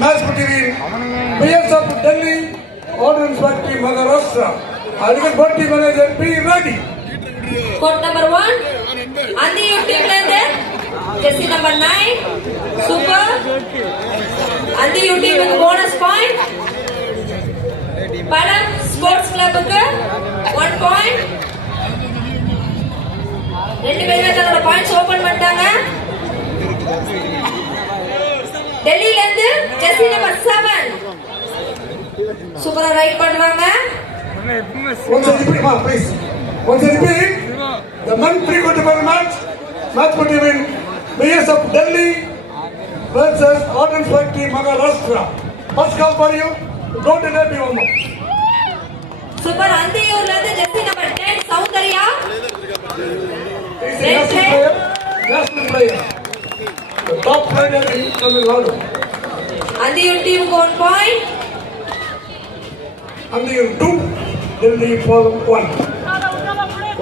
match between BSF Delhi Ordnance Factory Maharashtra. I request board team manager be ready. Court number 1 and the team leader jersey number 9 super and the team with bonus point. Palam Sports Club க்கு 1 point. ரெண்டு பேருமே தன்னோட points open பண்ணிட்டாங்க. டெல்லில இருந்து jersey number 7 சூப்பரா right பண்றாங்க. Once repeat, please. Once repeat, the men pre-quarter match between BSF Delhi versus Ordnance Factory Maharashtra. First call for you. Go to Delhi one more. Super அந்தியூர்ல இருந்து jersey number 10 Soundarya. National player. The top player in Tamil Nadu. Andiyur team க்கு 1 point. Andiyur 2, Delhi for 1.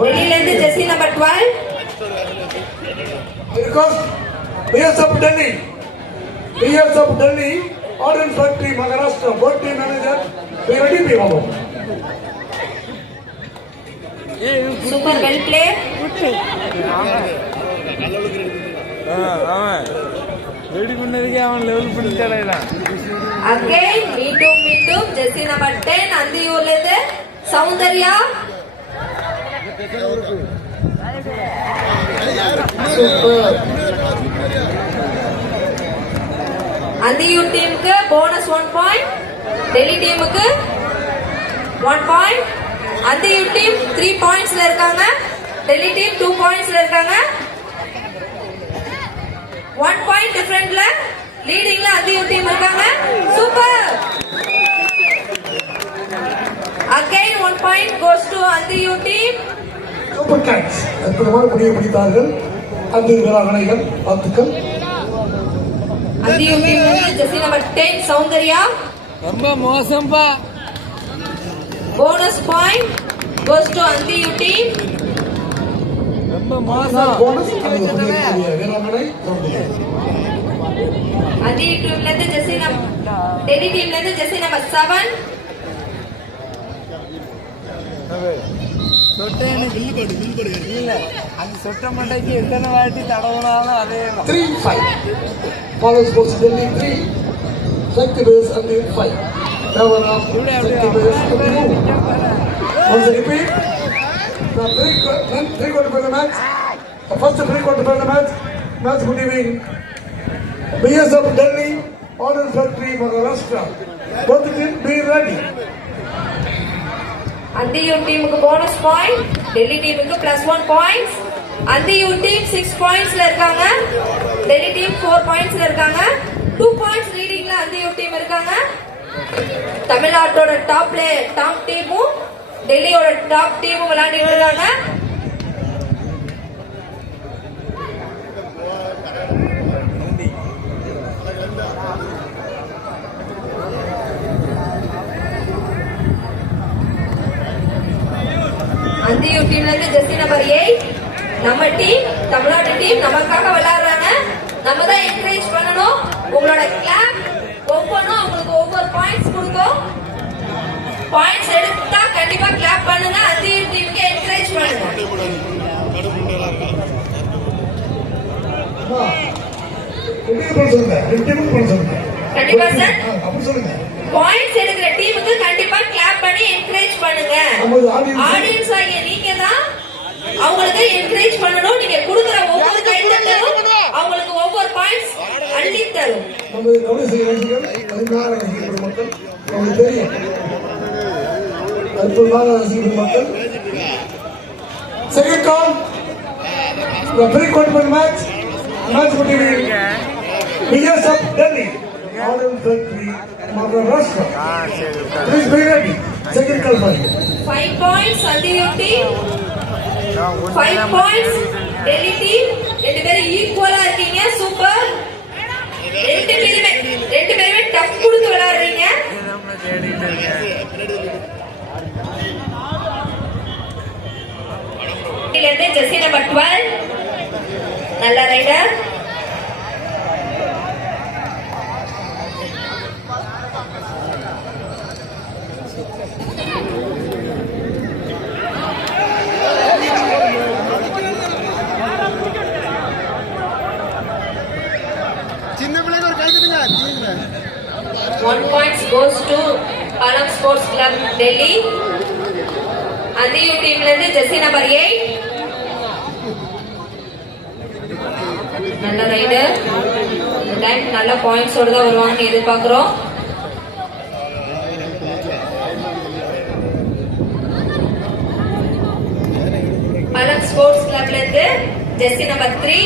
டெல்லில இருந்து jersey number 12. Because BSF Delhi, Ordnance Factory Maharashtra, board team manager, be ready be one. Super well played. Ready பண்ணதுக்கே அவன் level பண்ணிட்டாடா. Again மீண்டும் jersey number 10 அந்தியூர்ல இருந்து Soundarya. Super. Anthiyur டீமுக்கு போனஸ் 1 பாயிண்ட். டெல்லி டீமுக்கு 1 பாயிண்ட். அந்தியூர் டீம் 3 பாயிண்ட்ஸ்ல இருக்காங்க. டெல்லி டீம் 2 பாயிண்ட்ஸ்ல இருக்காங்க. 1 பாயிண்ட் டிஃபரன்ட்ல லீடிங்ல அந்தியூர் டீம் இருக்காங்க. Super. Again 1 point goes to Anthiyur team. Super catch. அற்புதமான புடியை பிடித்தார்கள் அந்தியூர் வீராங்கனைகள். வாழ்த்துக்கள். அந்தியூர் டீம் வந்து ஜெர்சி நம்பர் 10 சௌந்தர்யா. ரொம்ப மோசம்பா. Bonus point goes to Anthiyur team. ரொம்ப மோசம். போனஸ் வீராங்கனை சௌந்தர்யா. அந்தியூர் டீம்ல இருந்து ஜெர்சி நம்பர் டெல்லி டீம்ல இருந்து ஜெர்சி நம்பர் 7. சொட்டை எனக்கு இல்ல அந்த சொட்டை மண்டைக்கு எத்தனை வாட்டி தடவுனாலும் அதே 3-5. Follow Sports Delhi 3. Second base and 5. Power up. Second base and 2. Once repeat. The three-quarter final match. The first three-quarter final match between BSF Delhi, Ordnance Factory Maharashtra. Both teams be ready. Anthiyur டீமுக்கு bonus point. Delhi டீமுக்கு +1 points. Anthiyur team 6 பாயிண்ட்ஸ்ல இருக்காங்க. Delhi team 4 பாயிண்ட்ஸ்ல இருக்காங்க. 2 points லீடிங்ல Anthiyur team இருக்காங்க. தமிழ்நாட்டோட top டீமும் டெல்லியோட top டீமும் விளையாடிட்டு இருக்காங்க. அந்தியூர் டீம்ல இருந்து ஜெர்சி நம்பர் 8 நம்ம டீம் தமிழ்நாடு டீம் நமக்காக விளையாடுறாங்க. நம்ம தான் என்கரேஜ் பண்ணணும். உங்களோட கிளாப் ஒவ்வொன்றும் உங்களுக்கு ஒவ்வொரு பாயிண்ட்ஸ் கொடுக்கும். பாயிண்ட்ஸ் எடுத்தா கண்டிப்பா கிளாப் பண்ணுங்க. அந்தியூர் டீமுக்கு என்கரேஜ் பண்ணுங்க. கண்டிப்பா சார் பாயிண்ட்ஸ் எடுக்கிற டீமுக்கு கண்டிப்பா கிளாப் பண்ணி என்கரேஜ் பண்ணுங்க. ஆடியன்ஸ் ஆகிய நீங்க தான் அவங்களுக்கு என்கரேஜ் பண்ணணும். நீங்க கொடுக்கிற ஒவ்வொரு கைத்தட்டலும் அவங்களுக்கு ஒவ்வொரு பாயிண்ட்ஸ் அள்ளி தரும். நமது அற்புதமான ரசிகர்கள் மக்கள். Second call. The three-quarter match between BSF Delhi, Ordnance Factory Maharashtra. Please be ready. Second call for you. 5 points Anthiyur team. 5 points Delhi team. ரெண்டு பேரும் ஈக்குவலா இருக்கீங்க. சூப்பர். ரெண்டு பேருமே டஃப் கொடுத்து விளையாடுறீங்க. ஜெர்சி நம்பர் 12 நல்ல rider. 1 points goes to Palam Sports Club Delhi. And the team lende jersey number 8. நல்ல ரைடர் டைம் நல்ல பாயிண்ட்ஸ் ஓட தான் வருவாங்கன்னு எதிர்பார்க்கிறோம். பலம் ஸ்போர்ட்ஸ் கிளப்ல இருந்து jersey number 3.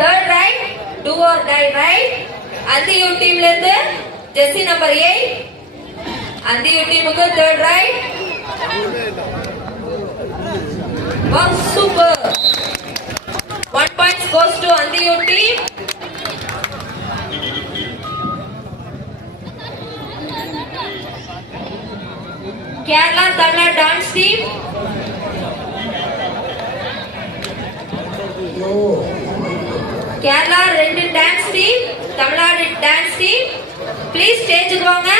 Third right, do or die right. Andiyu team la irundhu jersey number 8. Andiyu team ku third right. Wow, super. 1 point goes to Andiyu team. Kerala Tamil dance team. Kerala ரெண்டு dance team, Tamil Nadu dance team. Please ஸ்டேஜுக்கு வாங்க.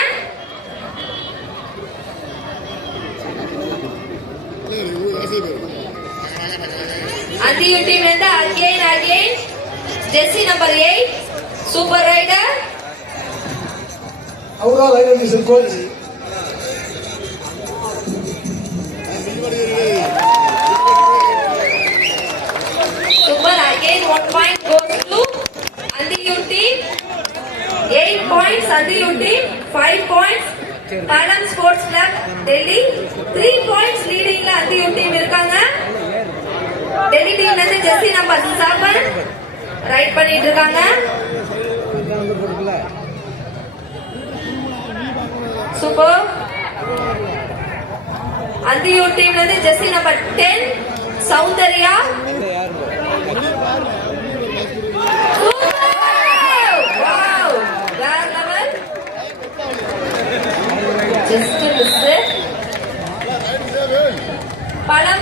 அந்தியூ டீம்ல இருந்து again jersey number 8 super rider. Aura rider is a coach. Super again 1 point goes to Andiyu team. 8 points Andiyu team, 5 points Palam Sports Club Delhi. 3 points leading la Andiyu team irukanga. Delhi team la jersey number 7 right பண்ணிட்டு இருக்காங்க. Super. Andiyu team la jersey number 10 Soundarya. Wow! Rare level. Just a miss. Palam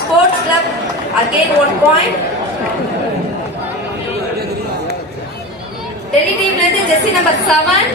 Sports Club again 1 point. Delhi team la jersey number 7.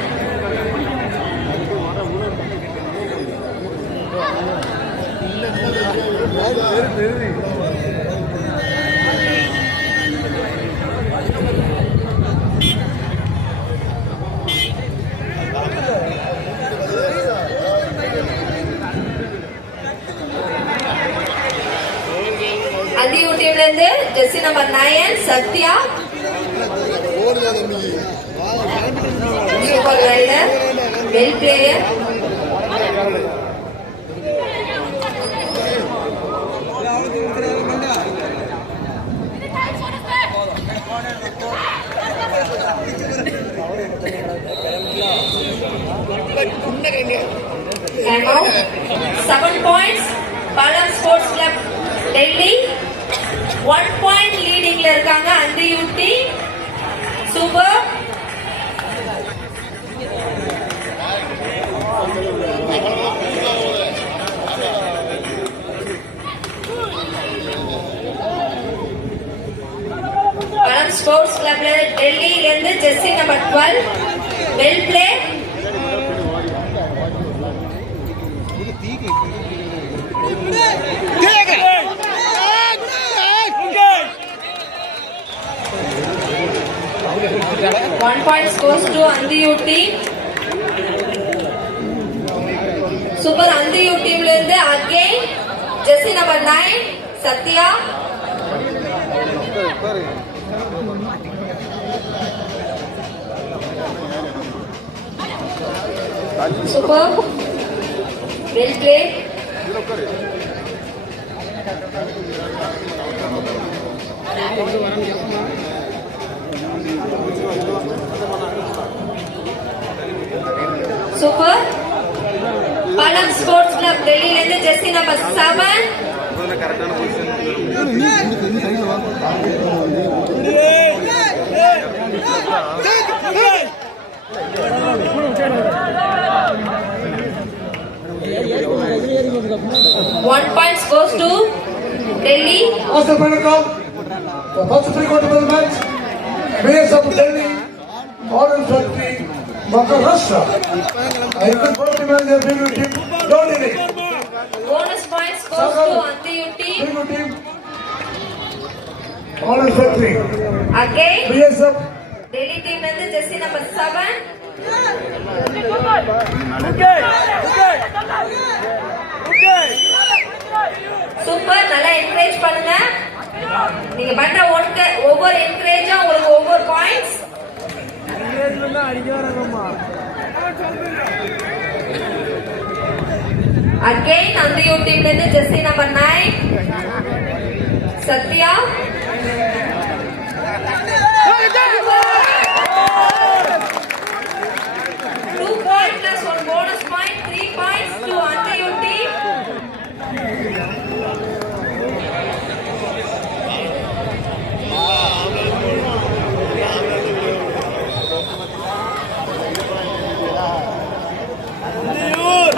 Andiyu team la irundhu jersey number 9 Satya. Super rider, well player. Time out. 7 points Palam Sports Club Delhi. 1 point leading la irukanga Andiyu team. Super. Palam Sports Club Delhi la irundhu jersey number 12 well play. One point goes to Andiyu team. Super Andiyu team la irundhu again jersey number 9 Satya. Super. Well played. Super. Palam Sports Club Delhi la irundhu jersey number 7. One point goes to Delhi. Master Panakam, the first 3 quarters of the match, Mayors of Delhi, Orange Factory, Maharashtra. I request both the manager to give, don't delay. Bonus points goes to Andiyu team. Very good team. All is victory. Again, BSF. Delhi team வந்து jersey number 7. Super, நல்லா encourage பண்ணுங்க. நீங்க பண்ற ஒவ்வொரு என்கரேஜும் உங்களுக்கு ஒவ்வொரு points. Again Andiyu டீம்ல இருந்து jersey number 9 Sathya. Two points plus one bonus point, 3 points to Andiyu team.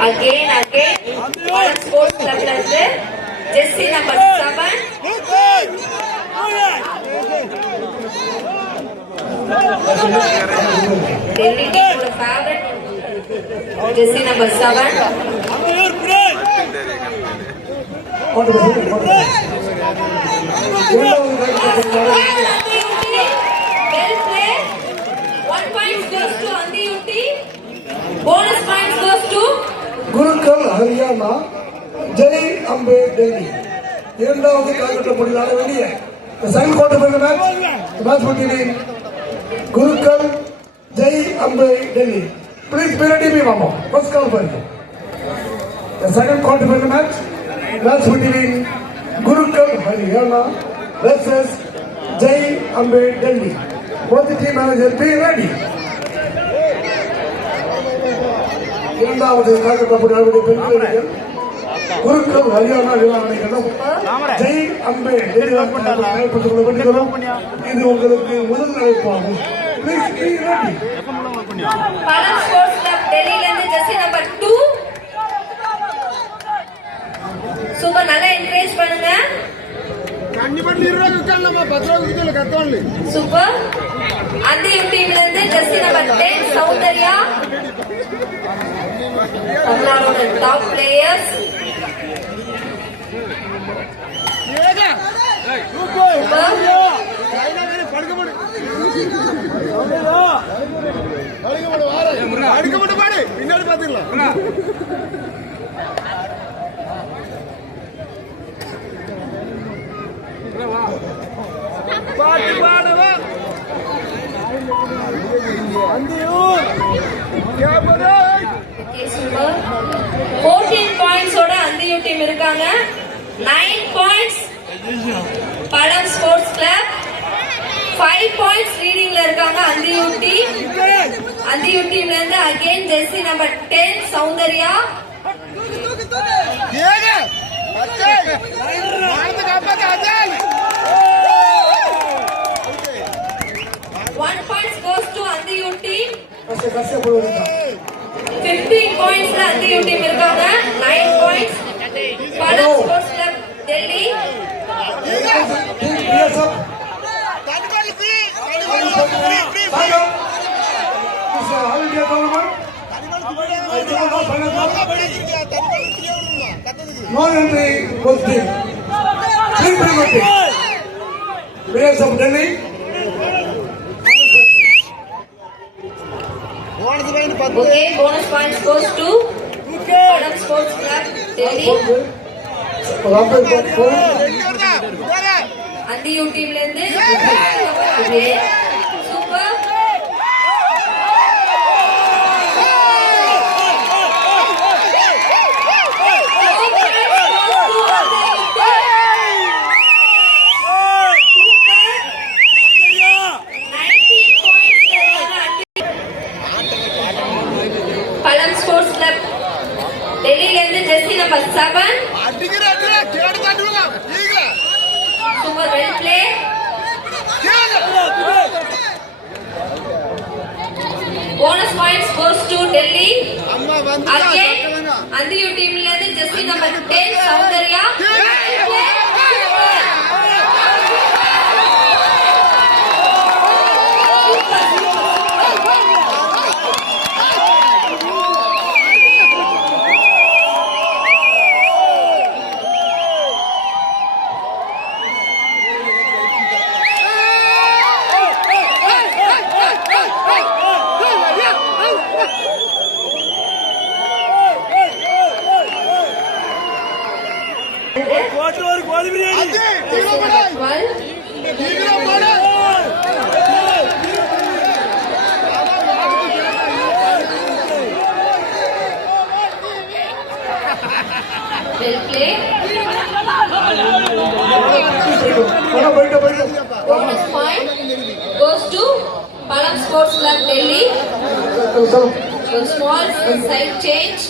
Again, One Sports Club ல இருந்து jersey number 7. Delhi team ஓட favorite jersey number 7. Well played. 1 point goes to Andiyu team. Bonus points goes to குருக்கள் ஹரியானா, ஜெய் அம்பே டெல்லி. இரண்டாவது கால்கட்ட போட்டியில் ஆட வேண்டிய second quarter final match between குருக்கள் Jai Ambe Delhi. Please பின்னாடி போய் வாமா. ஃபர்ஸ்ட் கால் பாருங்க. The second quarter final match between குருக்கள் Haryana versus Jai Ambe Delhi. Both the team managers be ready. இரண்டாவது கால்கட்ட போட்டி ஆட வேண்டிய பெண்கள் குருக்கள் ஹரியானா வீராங்கனைகளும் ஜெய் அம்பே டெல்லி இது உங்களுக்கு முதல் அழைப்பாகும். Please be ready. Palam Sports Club டெல்லில இருந்து jersey number 2. சூப்பர், நல்லா என்கரேஜ் பண்ணுங்க. சூப்பர். Andiyu டீம்ல இருந்து jersey number 10 சௌந்தர்யா. தமிழ்நாடோட டாப் பிளேயர்ஸ். பின்னாடி பாத்துக்கலாம். பாட்டு பாடவா அந்தியூர் 14 பாயிண்ட்ஸ் ஓட Andiyu டீம் இருக்காங்க. 9 பாயிண்ட்ஸ் பலம் ஸ்போர்ட்ஸ் கிளப். 5 பாயிண்ட்ஸ் லீடிங்ல இருக்காங்க Andiyu டீம். Andiyu டீம்ல இருந்து again jersey number 10 Soundarya. One point goes to Andiyu team. 15 points ல Andiyu team இருக்காங்க. 9 points Palam Sports Club Delhi. No entry was given. Players of Delhi. Okay, bonus points goes to Palam Sports Club Delhi. Andiyu team ல இருந்து super. Palam Sports Club டெல்லில இருந்து jersey number 7. Super well play. Bonus points goes to Delhi. Again, Andiyu team ல இருந்து jersey number 10 Soundarya. Well played. Bonus point goes to Palam Sports Club Delhi. So small side change.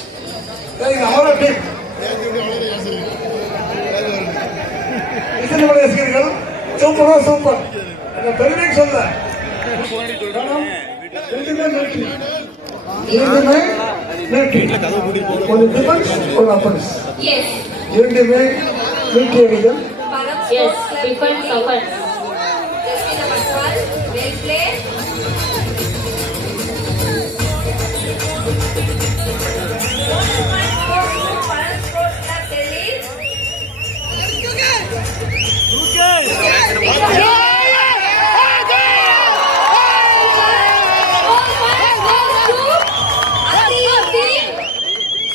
சூப்பரா super பெருமை சொல்ல ஒரு defence ஒரு offence Yes. இரண்டுமே நீட்டி அணிகள் Palam Yes, Sports Club defense, Delhi. offense. Jersey number 12. Well played. Palam Sports Club Delhi.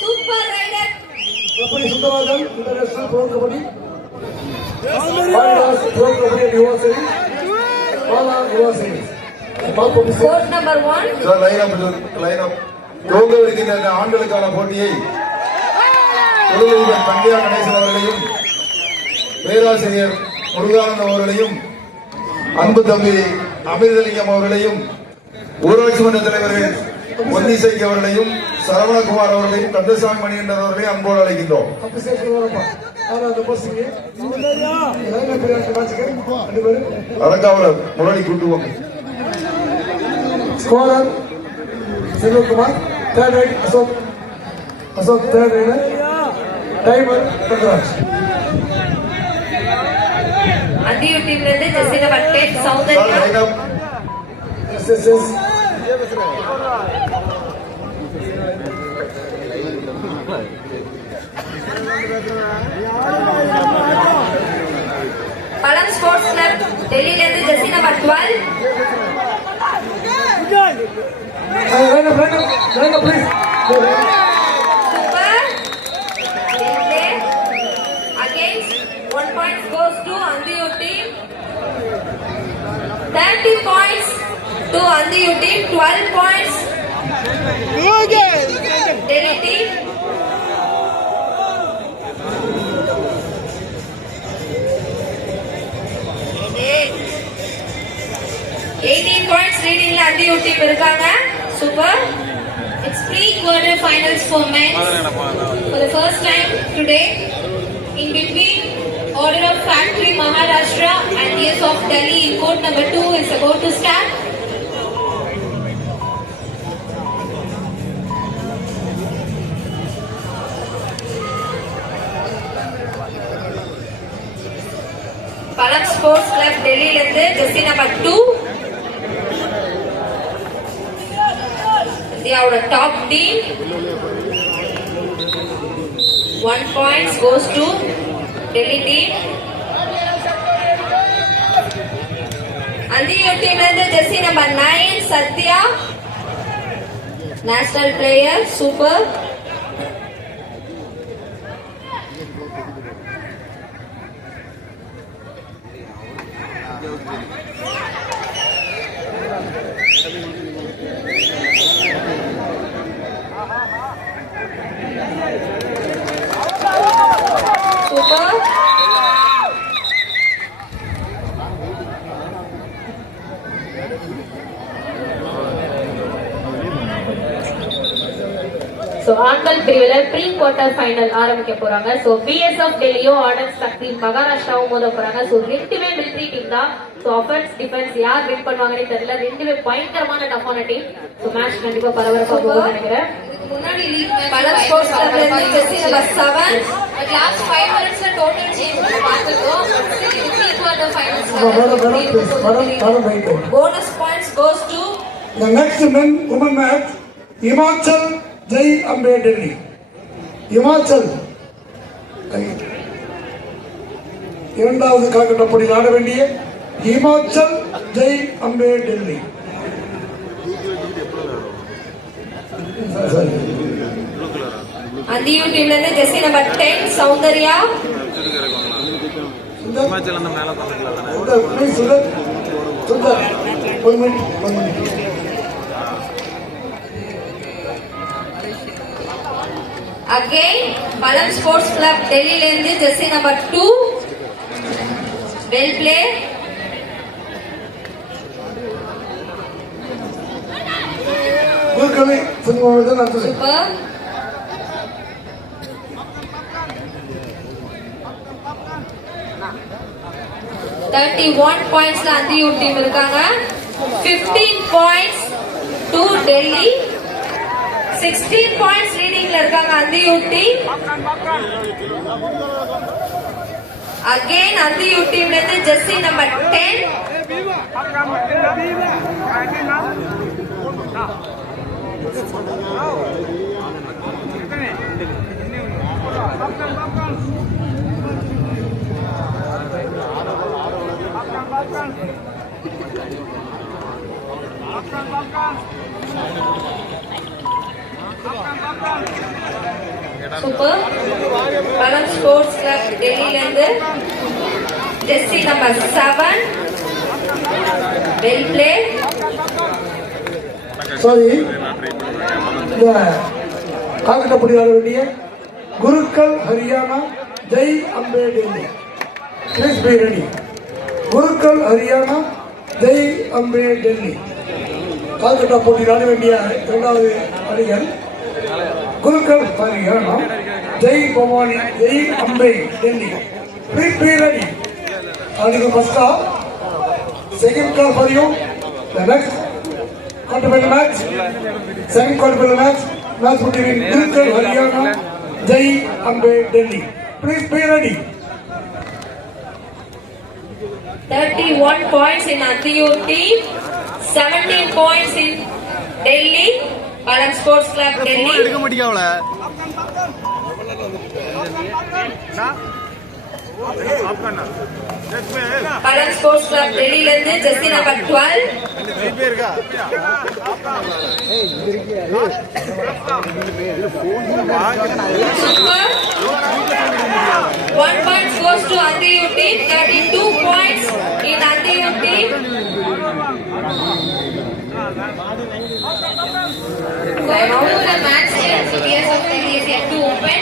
Super Rider. Kabaddi Sundararajan international pro kabaddi பாலாஸ் pro kabaddi Yuva சேரி பாலா யுவா சேரி பாப்போம் Court number 1. சார் லைனப் துவங்க வருகின்ற இந்த ஆண்களுக்கான போட்டியை தொழிலதிபர் தங்கையா கணேசன் அவர்களையும் பேராசிரியர் முருகானந்தம் அவர்களையும் அன்பு தம்பி அமிர்தலிங்கம் அவர்களையும் ஊராட்சி மன்ற தலைவர்கள் பொன்னிசைக்கு அவர்களையும் சரவணகுமார் அவர்களையும் கந்தசாமி மணிகண்டன் அவர்களையும் அன்போடு அழைக்கின்றோம் அபிஷேக் வரப்பா ஆனா அந்த பஸ்ஸிங்க லைன் அப் பிரியாணி வாசிக்க ரெண்டு பேரும் அறங்காவலர் முரளி கூட்டுவோம் scorer Selvakumar third raid Ashok third raider timer Bangaraj Andiyu team ல இருந்து Jersey number 10 sir Soundarya. Lineup yes Palam Sports Club Delhi ல இருந்து Jersey number 12. Line up please Super. Well played. Against 1 point goes to Andiyu team. 30 points to Andiyu team. 12 points. Delhi team. Points leading la Andiyu team இருக்காங்க. Super. It's pre-quarter-finals for men for the first time today. In between, Order of Factory Maharashtra and Yes of Delhi in court number 2 is about to start. Palam Sports Club Delhi ல இருந்து Jersey number 2. இந்தியாவோட top team. 1 points goes to Delhi team. Andiyu team ல இருந்து Jersey number 9 Satya. National player, super. Super. So ஆண்கள் பிரிவுல pre quarter final ஆரம்பிக்க போறாங்க. So BSF டெல்லியோ orders factory மகாராஷ்டிராவும் மோத போறாங்க. So ரெண்டுமே மிலிட்டரி டீம் தான். So ஆஃபென்ஸ் டிஃபென்ஸ் யார் வின் பண்ணுவாங்கன்னு தெரியல. ரெண்டுமே பயங்கரமான டஃப்பான டீம். So மேட்ச் கண்டிப்பா பரபரப்பா போகும்னு நினைக்கிறேன். முன்னாடி லீக் Palam Sports Club ல இருந்து Jersey number 7. But last 5 minutes ல டோட்டல் சேஞ்ச் பார்த்துட்டோம். இது pre quarter finals. Madam right Bonus points goes to The next men women match Himachal Jai Ambe Delhi. Himachal இரண்டாவது கால்கட்ட போட்டியில் ஆட வேண்டிய ஹிமாச்சல் ஜெய் அம்பே டெல்லி. Andiyu team ல இருந்து Jersey number 10 Soundarya. Sundar, please, Sundar. Sundar, 1 minute. Again, Balam Sports Club Delhi लेंदे jersey number 2. Well played. Good coming. Super. $31 ல Anthiyur team இருக்காங்க. 15 points to Delhi. 16 points leading ல இருக்காங்க அந்தியூர் டீம். Again அந்தியூர் டீம்ல இருந்து jersey number 10. Super. Balam Sports Club Delhi लेंदे jersey number 7. Well played. Sorry. இந்த கால்கட்டப்படி ஆட வேண்டிய குருக்கள் Haryana Jai Ambe Delhi. Please be ready. குருக்கள் ஹரியானா ஜெய் அம்பே டெல்லி. கால்கட்டா போட்டியில் ஆட வேண்டிய இரண்டாவது அணிகள் குருக்கள் Haryana Jai Bhavani Jai Ambe Delhi. Please be ready. அதுக்கு first half second call for you. The next quarterfinal match, second quarterfinal match between Gurukul Haryana, Jai Ambe Delhi. Please be ready. 31 points in Andiyur team, 17 points in Delhi, Balam Sports Club Delhi. Balam Sports Club Delhi लेंदे jersey number 12. Super. 1 point goes to Andiyur team. 32 points in Andiyur team. Going to the match here. CBS of Delhi is yet to open.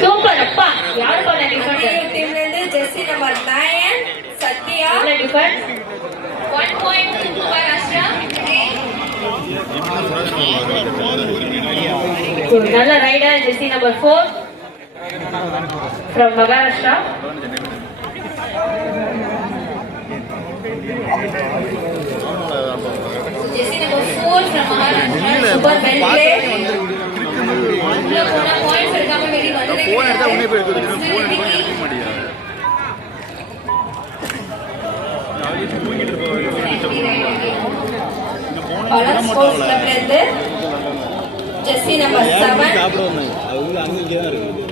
Super அப்பா யார் பண்ண defence Andiyur team लेंदे jersey number 9. Satya. நல்ல defence 1 point to Maharashtra. நல்ல rider jersey number 4 from Maharashtra. Jesse number 4 from Maharashtra. Super well played. உள்ள போன points எடுக்காம வெளிய வந்து போன் எடுத்தா உன்னை போய் எடுக்க போன் எடுக்க மாட்டியா Balam Sports Club ல இருந்து Jesse number 7. அவங்க அங்க இங்க தான் இருக்கு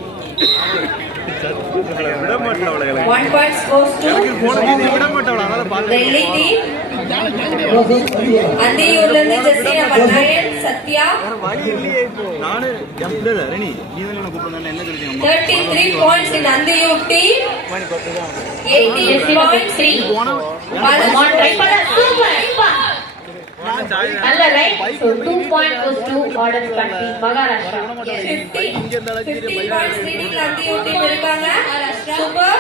விட மாட்டவளே 1 point goes to விட மாட்டவள அதனால பாத்து Delhi team. Andiyur ல இருந்து Jesse number 9 Satya. நானு ஜம்ப்ல ரெனி நீ என்ன கூப்பிடுறேன்னு என்ன தெரியும் 33 points in Andiyur team. 18 points in Balam one try பண்ண சூப்பர் அப்பா நல்ல right so 2 point goes to Orders Country Maharashtra. 15 points leading Andiyur team இருக்காங்க. Super.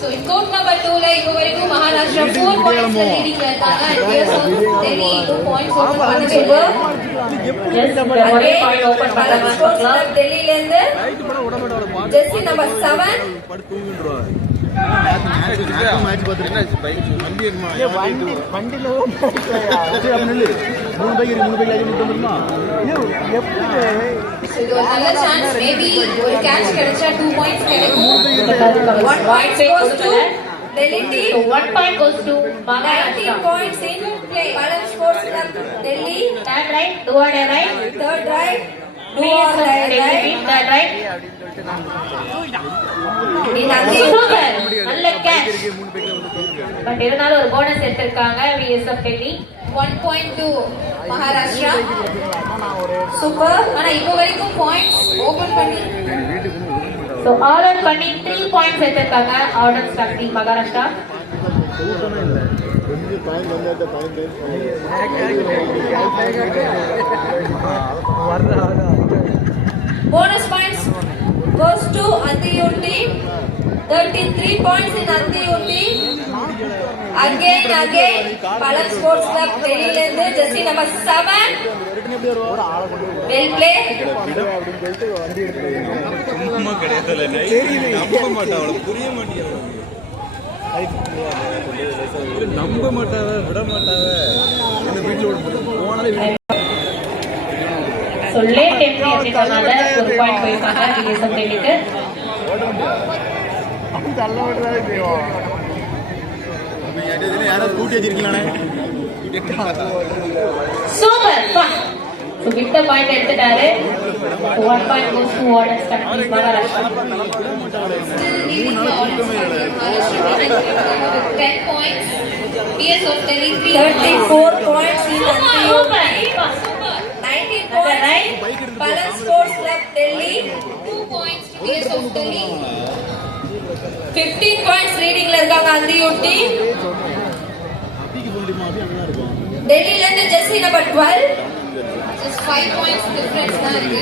So in court number 2 ல இப்போ வரைக்கும் மகாராஷ்டிரா 4 points leading இருக்காங்க. Players of Delhi 2 points open பண்ணிருக்காங்க. Yes ஒரே point open Balam Sports Club Delhi ல இருந்து Jesse number 7. படுத்து தூங்கிடுவா மேட்ச் பாத்துட்டு என்ன வண்டி இருக்குமா வண்டில மூணு பைக் வந்துருமா இது ஒரு நல்ல சான்ஸ் மேபி ஒரு கேட்ச் கிடைச்சா 2 points கிடைக்கும். 1 point goes to Delhi team. so 1 point goes to 19 Maharashtra. points in play. Balam Sports Club Delhi. Third right do or die right Third right. Do BS or of die Delhi right. beat third right In Andiyur super நல்ல catch but இருந்தாலும் ஒரு bonus எடுத்திருக்காங்க VS of Delhi. 1 point to Maharashtra. Super. ஆனா இப்போ வரைக்கும் points open பண்ணி So all out பண்ணி 3 points எடுத்திருக்காங்க order stock team Maharashtra. bonus points goes to Andiur team. 33 points in Andiur team. Again Palan Sports Club வெளியில இருந்து jersey number 7. well play. சும்மா கிடையாதுல நம்ப மாட்டாவல புரிய மாட்டியா நம்ப மாட்டாவ விட மாட்டாவ என்ன வீட்ல போனாலே So late entry அப்படிங்கறனால ஒரு பாயிண்ட் போயிருக்காங்க டிஎஸ்எம் டெல்லிக்கு. அப்படி தள்ள விடுறாரு தேவா அப்ப ஏடதுல யாரோ கூட்டி வச்சிருக்கீங்களே சூப்பர் பா. So விட்ட பாயிண்ட் எடுத்துட்டாரு. 1 point goes to order stock team Maharashtra. 10 points. PS of Delhi 34 points in Andiur. Super பா. 19 points. Palan Sports Club Delhi 2 points to PS of Delhi. 15 points leading ல இருக்காங்க Andiur team. டெல்லில இருந்து jersey number 12 just 5 points difference தான் இருக்கு.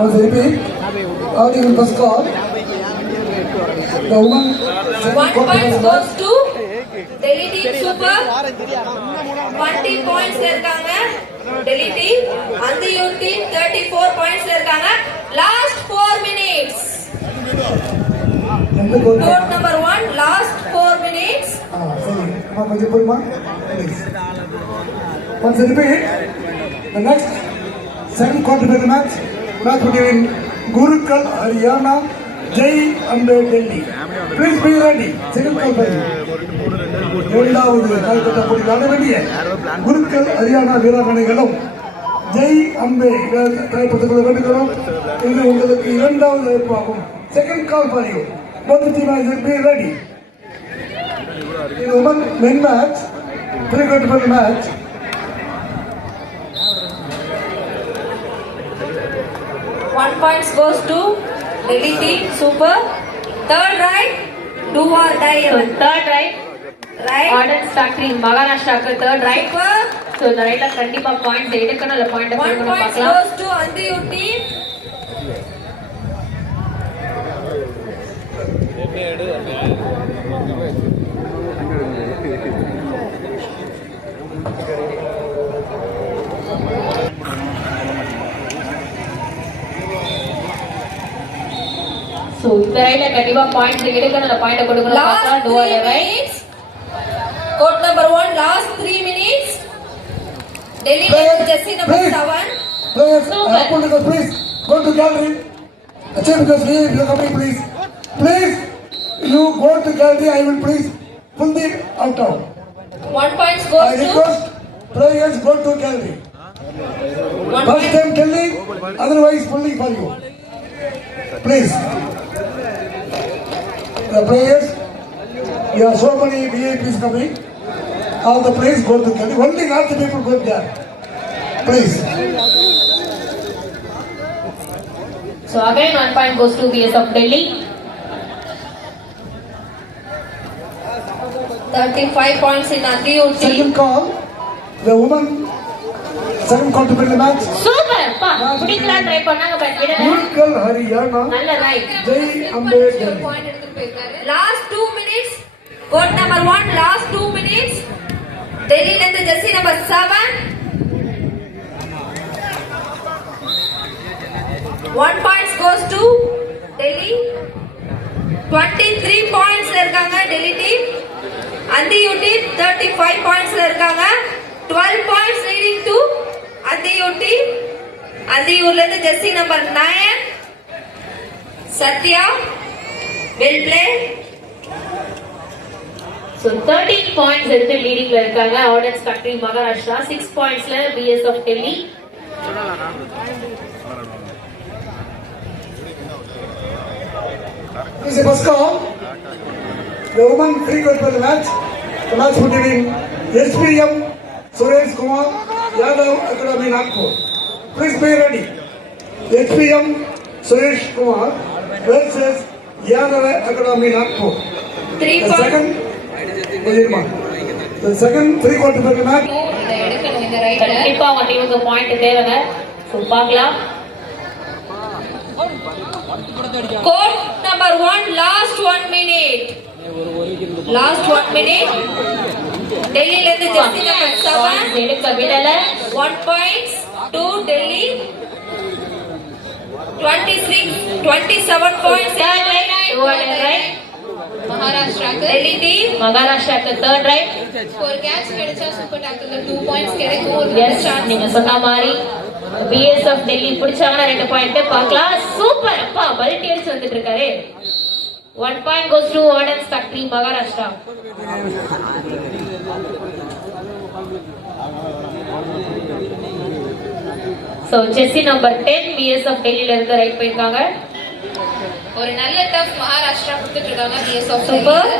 Once repeat, early in first call, the woman 1 point goes to Delhi team super. 20 points ல இருக்காங்க Delhi team. Andiur team 34 points ல இருக்காங்க. Last 4 minutes. Court number 1 last 4 minutes. சரி அம்மா கொஞ்சம் போய்மா please. Once repeat, the next second quarter of the match between Gurukul Haryana, Jai Ambe Delhi. Please be ready. Second call for you. இரண்டாவது கால்பட்ட போட்டி ஆட வேண்டிய குருக்கள் ஹரியானா வீராங்கனைகளும் ஜெய் அம்பே கைப்பற்றிக் கொள்ள வேண்டுகிறோம். இது உங்களுக்கு இரண்டாவது அழைப்பாகும். Second call for you. both the teams will be ready. In women men match, three-quarter match. One point goes to Delhi team super. Third right, do or die. So third right Right. ஆர்டர் stock team மகாராஷ்டிராக்கு third right. Super. So இந்த ரைட்ல கண்டிப்பா points எடுக்கணும் இல்ல point 1 எடுக்கணும் point பார்க்கலாம். goes to Andiur team. So இந்த ரைட்ல கண்டிப்பா பாயிண்ட்ஸ் எடுக்கணும் இல்ல பாயிண்ட் கொடுக்கணும் Last பார்க்கலாம். 3 Do or die. minutes. Court number 1 last 3 minutes. Delhi Players, jersey number please. 7. Players, Super. open the please. Go to gallery. Achieve the sleeve. You are coming, please. Please, you go to gallery. I will please pull the out. 1 point I goes to request players go to gallery. 1 First point. time telling, otherwise pulling for you. Please. The players, there are so many VIPs coming. All the players go to gallery. Only not the people go there. Please. So again 1 point goes to BS of Delhi. 35 points in Andiur team. Second call, the woman, second call to win the match. Super பா. பிடிக்கலாம் try பண்ணாங்க but விடல. Gurukul Haryana, நல்ல right. Jai Ambe Delhi. Last 2 minutes. Court number 1 last 2 minutes. Delhi and the jersey number 7. 1 point goes to Delhi. 23 points ல இருக்காங்க Delhi team. Andiur team 35 points ல இருக்காங்க. 12 points leading to Andiur team. Andiurல இருந்து jersey number 9. Satya. Well play. So 13 points எடுத்து லீடிங்ல இருக்காங்க order stock team Maharashtra. 6 பாயிண்ட்ஸ்ல BS of Delhi. This is the first call. The woman three-quarter match. The match between SPM Suresh Kumar, Yadav Academy Nagpur. Please be ready. SPM Suresh Kumar versus Yadav Academy Nagpur. 3 The second three-quarter final match. இதை எடுக்கணும் இந்த ரைட்ல. கண்டிப்பா அவங்க டீமுக்கு point தேவைங்க. So பார்க்கலாம். Court number 1 last 1 minute. Last 1 minute. டெல்லில இருந்து ஜெர்சி நம்பர் 7 எடுக்க விடல. 1 பாயிண்ட்ஸ் டு டெல்லி. 27 பாயிண்ட்ஸ் மகாராஷ்டிராக்கு. டெல்லி டீம் மகாராஷ்டிராக்கு தேர்ட் ரைட். ஒரு கேட்ச் கிடைச்சா சூப்பர் டாக்டர்ல 2 பாயிண்ட்ஸ் கிடைக்கும். ஒரு எஸ் நீங்க சொன்ன மாதிரி பிஎஸ்எஃப் டெல்லி பிடிச்சாங்கன்னா 2 பாயிண்ட் பார்க்கலாம். சூப்பர் அப்பா பல்டி அடிச்சு வந்துட்டு இருக்காரு. 1 point goes to ordnance factory Maharashtra. So jersey number 10 BSF டெல்லில இருந்து ரைட் போயிருக்காங்க. ஒரு நல்ல டஃப் மகாராஷ்டிரா கொடுத்துட்டு இருக்காங்க. BS of super.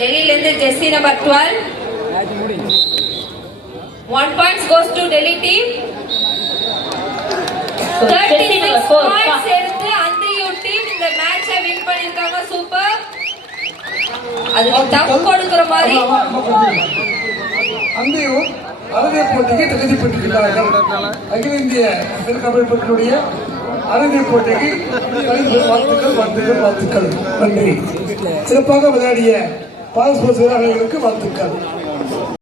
டெல்லில இருந்து jersey number 12. 1 points goes to Delhi team. 36 points எடுத்து அந்தியூ டீம் இந்த மேட்சை வின் பண்ணிருக்காங்க. சூப்பர். அதுக்கு டஃப் கொடுக்கிற மாதிரி அந்தியூர் அரங்கிய போட்டிக்கு தகுதி பெற்றிருக்கிறார்கள். அகில இந்திய கபடி போட்டியுடைய அரங்கிய போட்டிக்கு வாழ்த்துக்கள். நன்றி. சிறப்பாக விளையாடிய பால் ஸ்போர்ட்ஸ் வீரர்களுக்கு வாழ்த்துக்கள்.